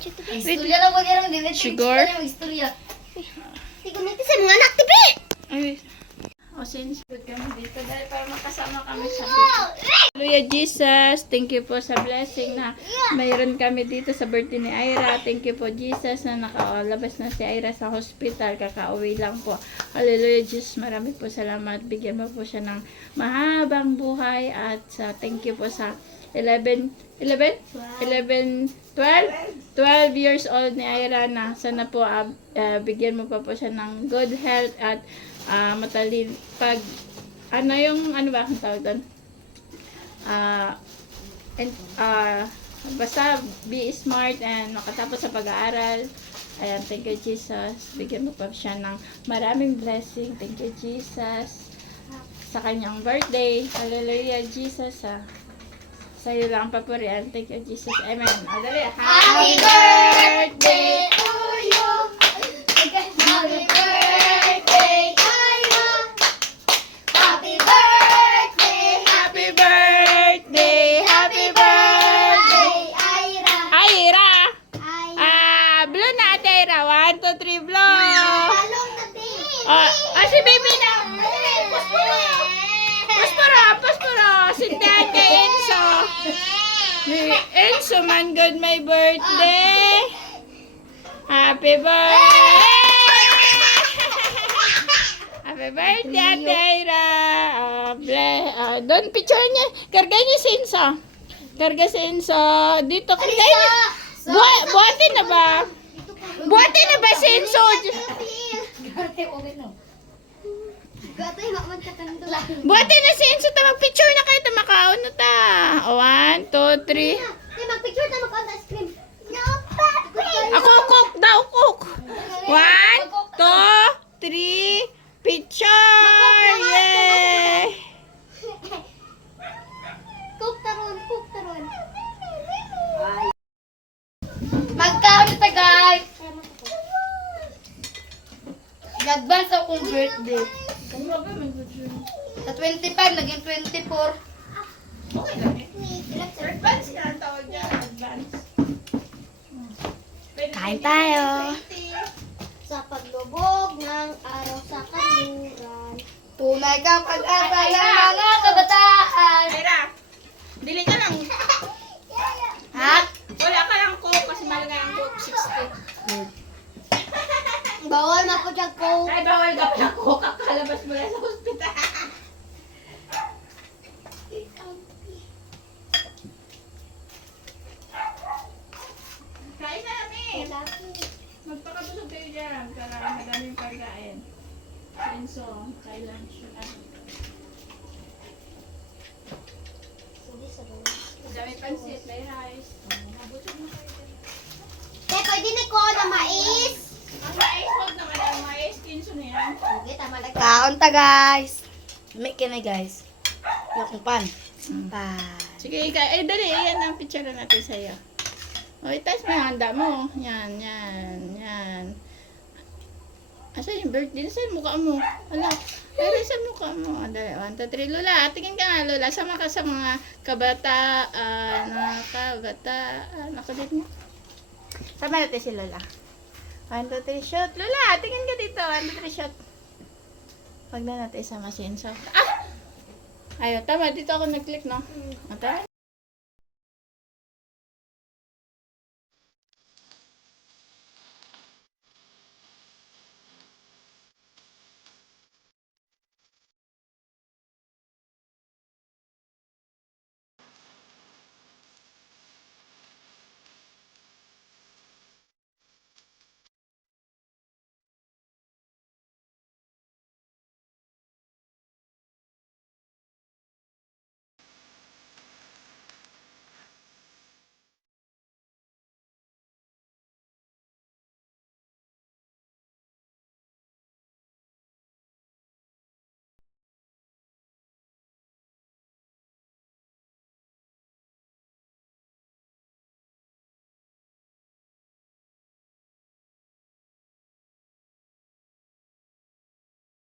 Istorya na ba kaya ng Sugar? istorya. Tigo natin sa mga anak, tipi! Ay, o since good kami dito dahil para makasama kami sa dito. Hallelujah Jesus, thank you po sa blessing na mayroon kami dito sa birthday ni Ira. Thank you po Jesus na nakalabas na si Ira sa hospital, kakauwi lang po. Hallelujah Jesus, marami po salamat. Bigyan mo po siya ng mahabang buhay at thank you po sa 12 years old ni Ira na sana po bigyan mo pa po siya ng good health at matalin pag ano ba ang tawag doon? Basta be smart and makatapos sa pag-aaral. Ayan, thank you Jesus. Bigyan mo pa siya ng maraming blessing. Thank you Jesus sa kanyang birthday. Hallelujah Jesus. Sa iyo lang papurihan. Thank you Jesus. Amen. Dali. Happy birthday to you. Happy birthday, Ira. Happy birthday. Happy birthday. Happy birthday. Ira. Ira. Ay, Blow na ate Ira. 1, 2, 3, blow. palong na, ti! Si baby na. Posporo. Sindahan kay Enzo. Enzo man good my birthday. Happy birthday. Happy birthday ate Ira. Doon picture niya. Karga niya si Enzo. Karga si Enzo. Dito karga niya. Buhatin na ba? Buhatin na ba si Enzo? Gatoy, makman ka tandula. Buhatin na si Enzo. Mag-picture na kayo. Makaon na ta. 1, 2, 3. Ti, mag-picture na mag-on ice cream. No, papi! Ako, cook daw, cook. 1, 2, 3, picture! Yay! Cook taron. Magkaon ta guys. Nag-advance akong birthday. Sa 25, naging 24. Okay lang eh. Advance ka ang tawag niya. Advance. Kain tayo. Sa paglubog ng araw sa kanluran. Tunay ka pag-asa ng mga kabataan. Ira, dili ka lang. Ha? Wala ka lang coke kasi mahal nga ang coke 60. Bawal na po dyan ko. Ay, bawal ka pala coke. Kakalabas mo na sa hospital. Kain na namin. Magpakabusog kayo dyan. Para madaming pagkain. Senso, kay lunch na. Dami pansit, may rice. Mabusog na kayo dyan. Pwede na ko na mais. Ang mais, huwag naman ang mais. Kinso na yan. Sige, tama lang. Kaon ta guys. May kinay guys. Yung pan. Pan. Sige, dali. Yan ang picture na natin sa'yo. O, itas mo yung handa mo. Yan. Asan yung birthday? Asan yung mukha mo? Wala. Pero sa mukha mo. Dali, 1, 2, 3. Lola, tingin ka nga, Lola. Sama ka sa mga kabataan. Ako din mo. Sama natin si Lola. 1, 2, 3, shot. Lola, tingin ka dito. 1, 2, 3, shot. Wag na natin isama si Enzo. Ayaw, tama. Dito ako nag-click, no? Tama.